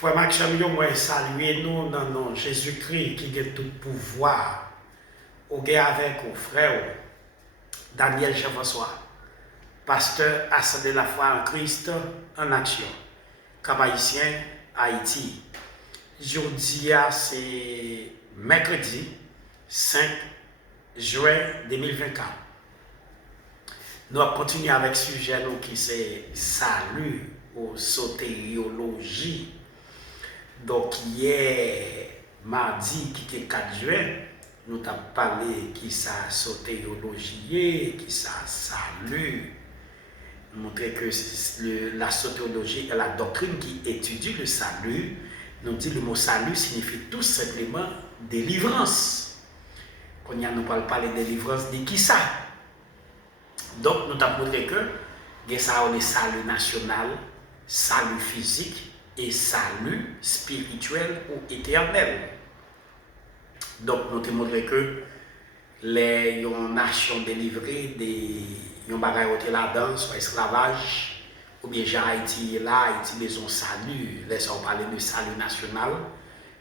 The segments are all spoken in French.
Frère Maxime, moi saluer nous dans le nom de Jésus-Christ qui a tout pouvoir. Au gars avec au frère Daniel Jean-François, pasteur Assemblée de la foi en Christ en action, Cap-Haïtien, Haïti. Jeudi, c'est mercredi 5 juin 2024. Nous allons continuer avec le sujet qui c'est salut ou sotériologie. Donc hier, mardi, qui était 4 juin, nous avons parlé qui ça sotériologie, qui ça salut. Montrer que la sotériologie est la doctrine qui étudie le salut. Nous dit le mot salut signifie tout simplement délivrance. Quand nous parlons parler de délivrance, de qui ça? Donc nous avons montré que il y a le salut national, salut physique et salut spirituel ou éternel. Donc nous avons montré que les nations délivrées des bagailles là-dedans, soit esclavage, ou bien Haïti là, Haïti les ont salut, les on parler de salut national,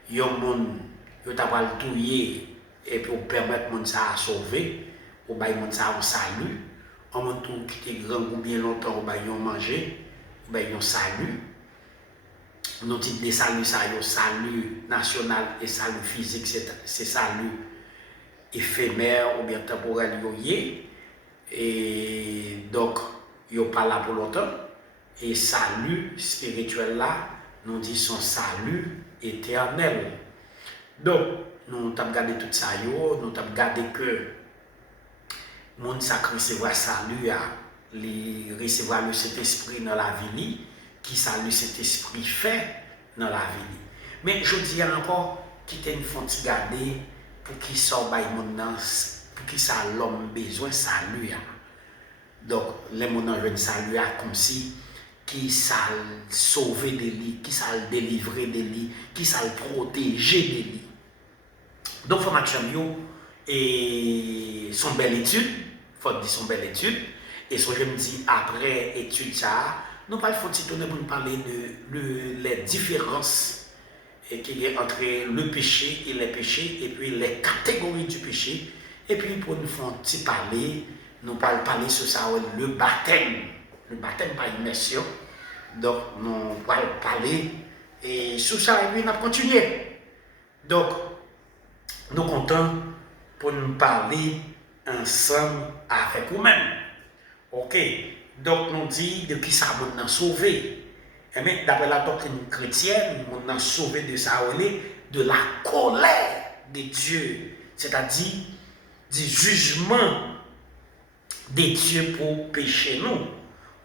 yon monde yo t'a pas touyer et pour permettre monde ça à sauver, ou bay monde ça au salut, on monde tout qui était grand ou bien longtemps ou bay yon manger, ou bay yon salut. Nous type de salut ça yon salut national et salut physique c'est salut éphémère ou bien temporel yo yé. Et donc yo pas là pour longtemps. Et salut spirituel là, nous disons salut éternel. Donc, nous avons regardé tout ça, nous avons regardé que le monde sacré recevoir salut, recevoir le Saint-Esprit dans la vie, qui salut Saint-Esprit fait dans la vie. Mais je dis encore, qui t'es une fonte garder pour qui sort by mon pour qui ça l'homme besoin salut. Donc, les gens ont salut comme si qui ça sauver de lui, qui ça délivrer de lui, qui ça protéger de lui. Donc, il faut mettre et son belle étude, faut dire son belle étude, et ce que je me dis après étude ça, nous pas faut tourner pour nous parler de les différences qu'il y a entre le péché et les péchés, et puis les catégories du péché, et puis pour nous faire parler, nous parler sur ça, le baptême par immersion. Donc, nous allons parler et sur ça, et puis nous allons continuer. Donc, nous comptons pour nous parler ensemble avec vous-même. Ok? Donc, nous disons de qui ça nous a sauvé. Et bien, d'après la doctrine chrétienne, nous avons sauvé de ça, de la colère de Dieu. C'est-à-dire du jugement de Dieu pour pécher nous.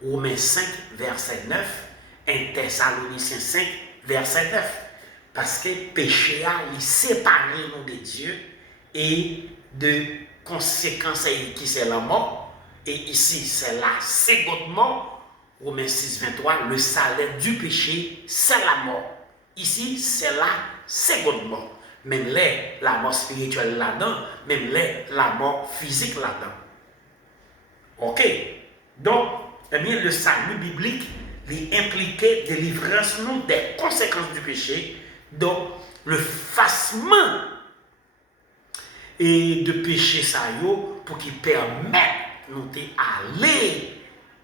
Romains 5, verset 9, 1 Thessaloniciens 5, verset 9. Parce que péché a séparé nous de Dieu et de conséquences qui c'est la mort. Et ici, c'est la seconde mort. Romains 6, 23, le salaire du péché, c'est la mort. Ici, c'est la seconde mort. Même la mort spirituelle là-dedans, même la mort physique là-dedans. Ok? Donc, eh bien, le salut biblique impliquait délivrance nous des conséquences du péché, donc le effacement et de péché ça pour qu'il permette nous d'aller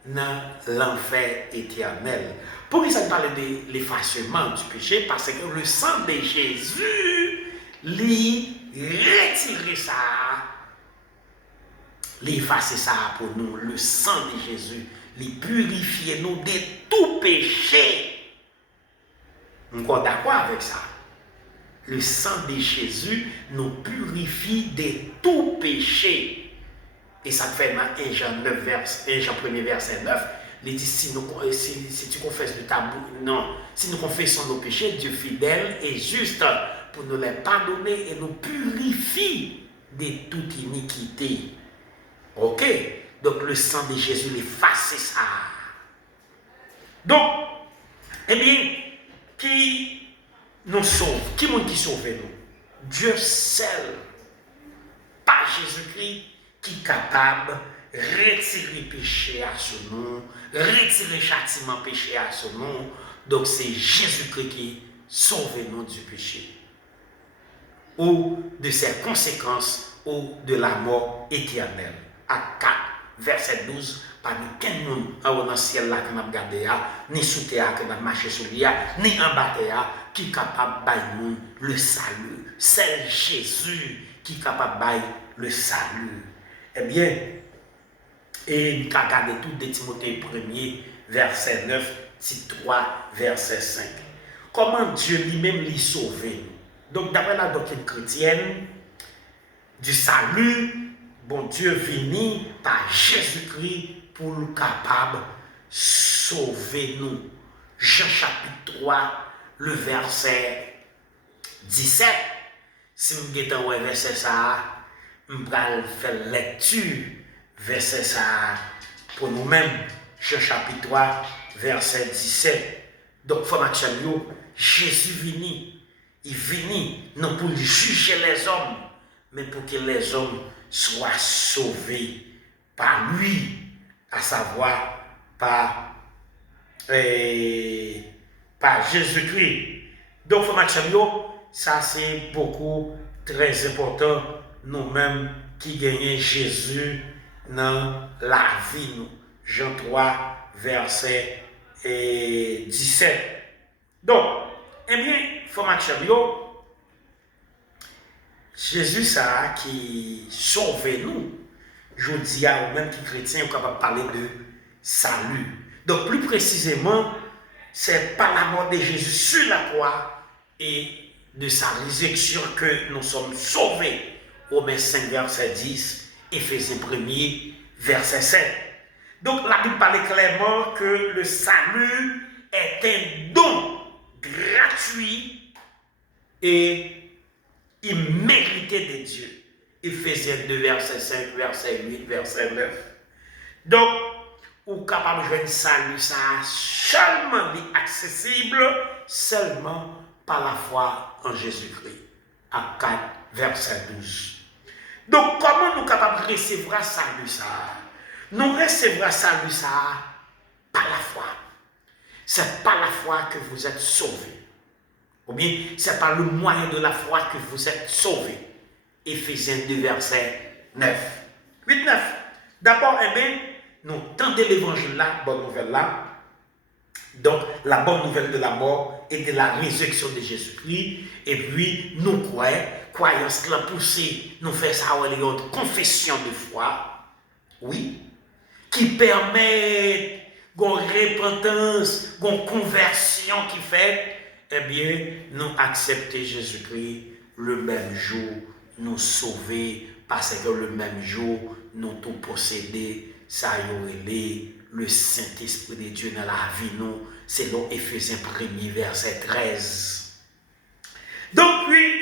dans l'enfer éternel. Pour ça parle de l'effacement du péché, parce que le sang de Jésus lui retire ça, l'effacer ça pour nous, le sang de Jésus les purifier nous de tout péché. Nous sommes d'accord avec ça. Le sang de Jésus nous purifie de tout péché. Et ça fait dans 1 Jean 1er verset 9, il dit si tu confesses le tabou, non, si nous confessons nos péchés, Dieu fidèle et juste pour nous les pardonner et nous purifier de toute iniquité. Ok? Donc le sang de Jésus efface ça. Donc, eh bien, qui nous sauve? Qui qui sauve nous? Dieu seul, par Jésus-Christ, qui est capable de retirer le péché à son nom, retirer le châtiment péché à son nom. Donc c'est Jésus-Christ qui sauver nous du péché, ou de ses conséquences, ou de la mort éternelle. À 4, verset 12, parmi quel monde dans le ciel là que nous avons regardé, ni sous terre que nous avons marché sur lui, ni en bas terre, qui est capable de nous le salut. C'est Jésus qui est capable de le salut. Eh bien, et nous avons regardé tout de Timothée 1er, verset 9, Tite 3, verset 5. Comment Dieu lui-même l'y sauvé. Donc, d'après la doctrine chrétienne, du salut, bon Dieu venu par Jésus-Christ pour le capable sauver nous. Jean chapitre 3, le verset 17. Si nous avons un verset ça, nous allons faire lecture verset ça pour nous-mêmes. Jean chapitre 3, verset 17. Donc, formation, Jésus venu. Il venu non pour juger les hommes, mais pour que les hommes soient sauvés par lui, à savoir par Jésus-Christ. Donc, formation, ça c'est beaucoup très important, nous-mêmes qui gagnons Jésus dans la vie. Nous. Jean 3, verset 17. Donc, eh bien, formation, Jésus ça qui sauve nous. Je dis à vous-même qui chrétiens, on capable de parler de salut. Donc, plus précisément, c'est par la mort de Jésus sur la croix et de sa résurrection que nous sommes sauvés. Romains 5, verset 10, Éphésiens 1er, verset 7. Donc, la Bible parle clairement que le salut est un don gratuit et immérité de Dieu. Éphésiens 2, verset 5, verset 8, verset 9. Donc, ou capable de jouer salut, ça seulement accessible seulement par la foi en Jésus-Christ. À 4, verset 12. Donc, comment nous capables de recevoir salut ça? Nous recevrons salut ça par la foi. C'est par la foi que vous êtes sauvés. Ou bien, c'est par le moyen de la foi que vous êtes sauvés. Éphésiens 2, verset 9. 8, 9. D'abord, eh bien, nous tendons l'évangile là, bonne nouvelle là. Donc, la bonne nouvelle de la mort et de la résurrection de Jésus-Christ. Et puis, nous croyance la poussée, nous faisons ça une confession de foi. Oui. Qui permet une repentance, une conversion qui fait, eh bien, nous accepter Jésus-Christ le même jour, nous sauver, parce que le même jour, nous tout posséder, ça y est, le Saint-Esprit de Dieu dans la vie, nous, selon Éphésiens 1er, verset 13. Donc, puis,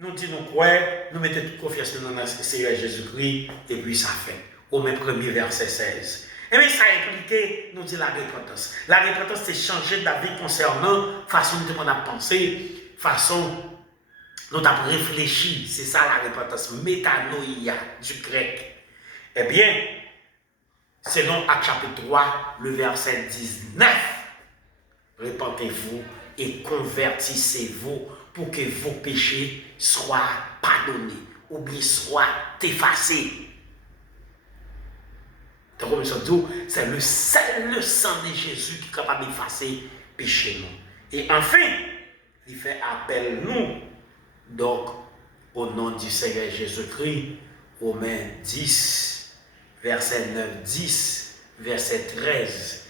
nous disons quoi? Nous mettons toute confiance dans le Seigneur Jésus-Christ, et puis ça fait. Romains 1er, verset 16. Et bien, ça implique, nous dit la repentance. La repentance, c'est changer d'avis concernant façon dont on a pensé, façon dont on a réfléchi. C'est ça la repentance. Métanoïa, du grec. Eh bien, selon Actes chapitre 3, le verset 19, repentez-vous et convertissez-vous pour que vos péchés soient pardonnés ou bien soient effacés. C'est le seul sang de Jésus qui est capable d'effacer le péché. Et enfin, il fait appel nous, donc, au nom du Seigneur Jésus-Christ, Romains 10, verset 9, 10, verset 13.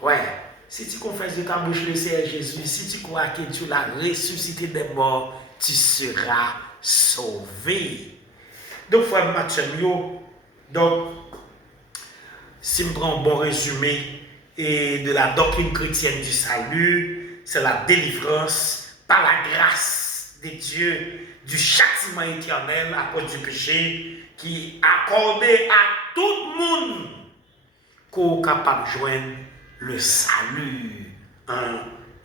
Ouais, si tu confesses de ta bouche le Seigneur Jésus, si tu crois que Dieu l'a ressuscité des morts, tu seras sauvé. Donc, frère Mathieu, donc, si je prends un bon résumé et de la doctrine chrétienne du salut, c'est la délivrance par la grâce de Dieu du châtiment éternel à cause du péché qui accordé à tout le monde qu'on est capable de joindre le salut en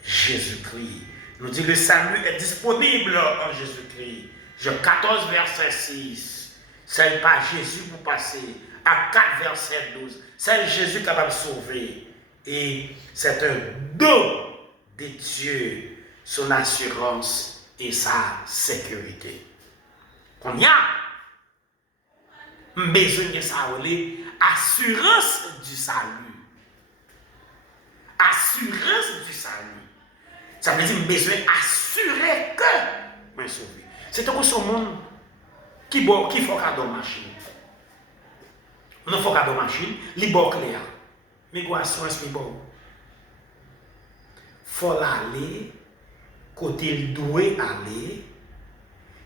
Jésus-Christ. Nous dit le salut est disponible en Jésus-Christ. Jean 14, verset 6. C'est pas Jésus pour passer. À 4, verset 12. C'est Jésus capable de sauver. Et c'est un don de Dieu. son assurance et sa sécurité. Qu'on y a besoin de ça, assurance du salut. Assurance du salut. Ça veut dire besoin d'assurer que je suis sauvé. C'est un ce monde qui faut cadeau machine. On faut cadeau machine, li bon clair. Mais quoi assurance li bon? Faut aller côté il doit aller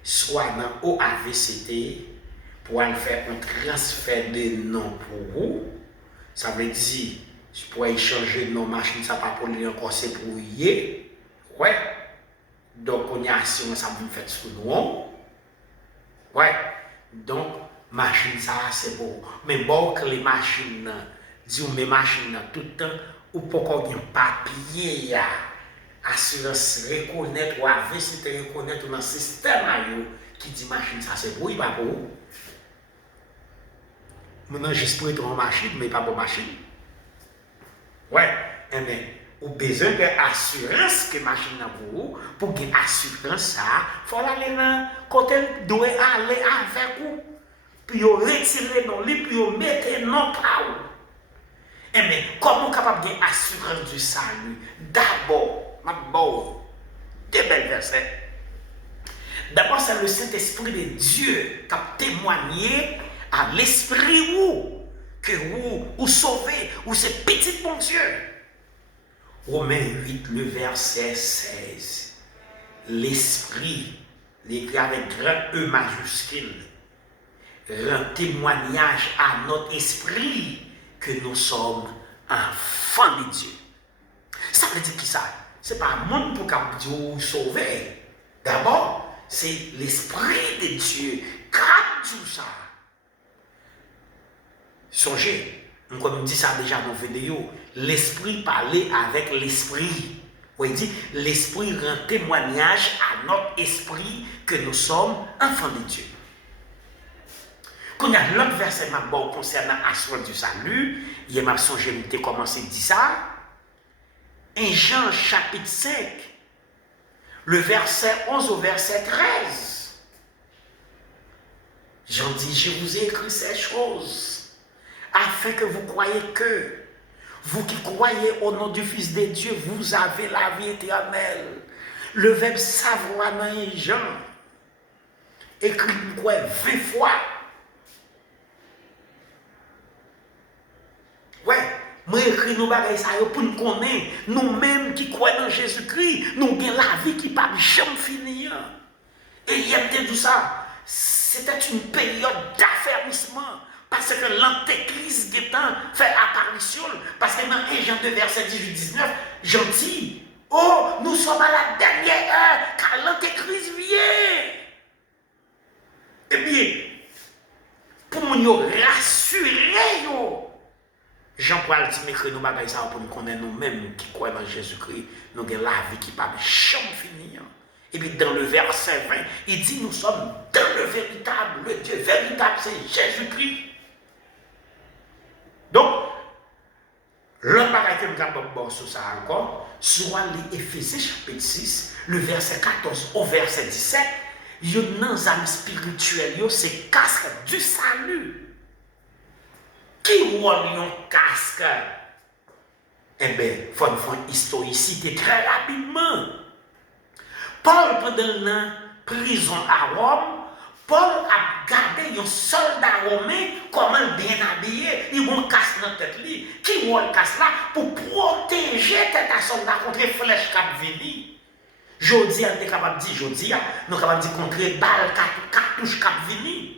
soit dans OAVCT pour aller faire un transfert de nom pour vous. Ça veut dire pour échanger nos machines, ça pas pour lui encore c'est pour y. Ouais. Donc on y a assurance ça vous fait sur nous. Ouais. Donc machine ça c'est beau. Mais bon que les machines disons mes machines tout le temps ou pourquoi un papier ya assurance reconnaître ou AVCT reconnaître dans le système qui dit machine ça c'est pour pas pour. Maintenant juste pour être en machine mais pas pour machine. Ouais, mais ou besoin de assurance que machine pour que assurance ça faut aller dans côté doit aller avec vous puis retirer non li puis mettre non pas ou. Mais comment capable de assurance du salut? D'abord, deux belles versets. D'abord c'est le Saint-Esprit de Dieu qui a témoigné à l'esprit que vous sauvez, ou c'est petit bon Dieu. Romains 8, le verset 16. L'esprit, l'écrit avec grand E majuscule, rend témoignage à notre esprit que nous sommes enfants de Dieu. Ça veut dire qui ça? C'est pas un monde pour vous sauver. D'abord, c'est l'esprit de Dieu qui a tout ça. Songez, comme dit ça déjà dans la vidéo, l'esprit parlait avec l'esprit. On dit, l'esprit rend témoignage à notre esprit que nous sommes enfants de Dieu. Quand il y a l'autre verset concernant l'assurance du salut, il y a ma songé, j'ai commencé à dire ça. En Jean chapitre 5, le verset 11 au verset 13. Jean dit, je vous ai écrit ces choses afin que vous croyez que, vous qui croyez au nom du Fils de Dieu, vous avez la vie éternelle. Le verbe savoir dans Jean, écrit 20 fois. Ouais, moi écrit nous bagaille ça pour nous connaître, nous-mêmes qui croyons dans Jésus-Christ, nous avons la vie qui pas jamais finir. Et il y a tout ça, c'était une période d'affermissement. Parce que l'antéchrist des temps fait apparition. Parce que dans 1 Jean 2, verset 18-19, Jean dit, oh, nous sommes à la dernière heure, car l'antéchrist vient. Eh bien, pour nous rassurer, Jean-Paul dit, mais que nous bagaille ça pour nous connaître nous-mêmes qui croyons dans Jésus-Christ, nous avons la vie qui ne peut jamais finir. Et puis dans le verset 20, il dit, nous sommes dans le véritable, le Dieu véritable, c'est Jésus-Christ. Donc, l'autre bagaille que nous avons sur ça encore, soit les Éphésiens chapitre 6, le verset 14 au verset 17, il y a une âme spirituelle, c'est casque du salut. Qui voit un casque? Eh bien, il faut une historicité très rapidement. Paul, pendant la prison à Rome, Paul a gardé un soldat romain comment bien habillé, il a un casque dans la tête. Qui a le casque là pour protéger tête à soldat contre les flèches qui viennent. Jodi, on est capable de dire, jodi, nous sommes capables de dire contre les balles, cartouches qui viennent.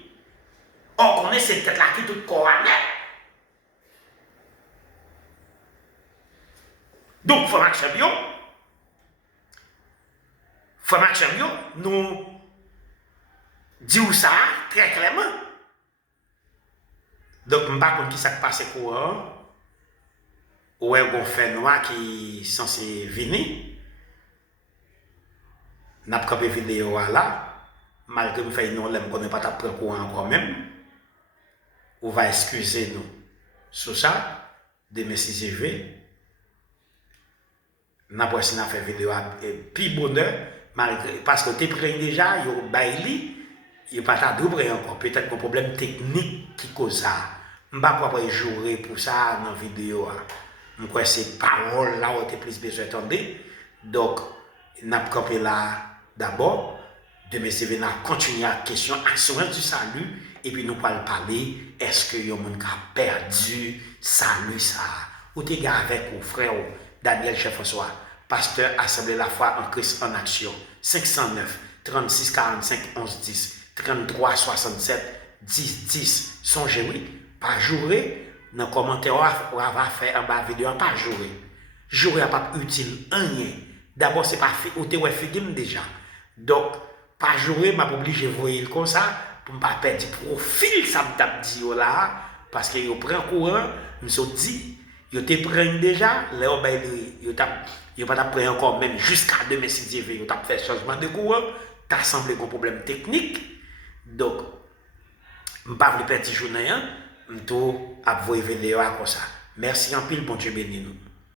Or, on est cette tête là qui est toute coronée. Donc, il faut marcher bien. Frère Maxime, nous disons ça très clairement. Donc, je ne sais pas qui s'est passé courant. Ou est-ce qu'on fait noir qui est censé venir. Nous avons capé vidéo là. Malgré que nous faisons non, je ne connais pas ta courant encore même. On va excuser nous sur ça, de me CGV. N'importe si on a fait vidéo puis bonheur malgré parce que tu es prêt déjà yo baili il pas ta double encore peut-être un problème technique qui cause ça on pas pas jouer pour ça dans vidéo on crois c'est parole là où tu plus besoin d'entendre donc n'a campé là d'abord demain c'est venir continuer la question assurance du salut et puis nous allons parler est-ce que y a monde qui a perdu salut ça ou t'es gars avec au frère Daniel Chef-François, pasteur Assemblée la foi en Christ en action. 509 36 45 11 10 33 67 10 10. Songez-oui, pas jouer dans le commentaire, on va faire en bas vidéo, pas jouer. Jouer n'est pas utile, rien. D'abord, c'est pas fait, ou t'es film déjà. Donc, pas jouer, m'a obligé de voir comme ça, pour ne pas perdre du profil, ça me tape dit là, parce que yo prend courant, me so dit, yo te prennent déjà, là, yo pas t'apprendre encore, même jusqu'à demain, si Dieu veut, yo t'a fait changement de courant, t'as semblé un problème technique, donc, je ne vais pas vous perdre journée, je vais vous voir comme ça. Merci en pile, bon Dieu béni nous.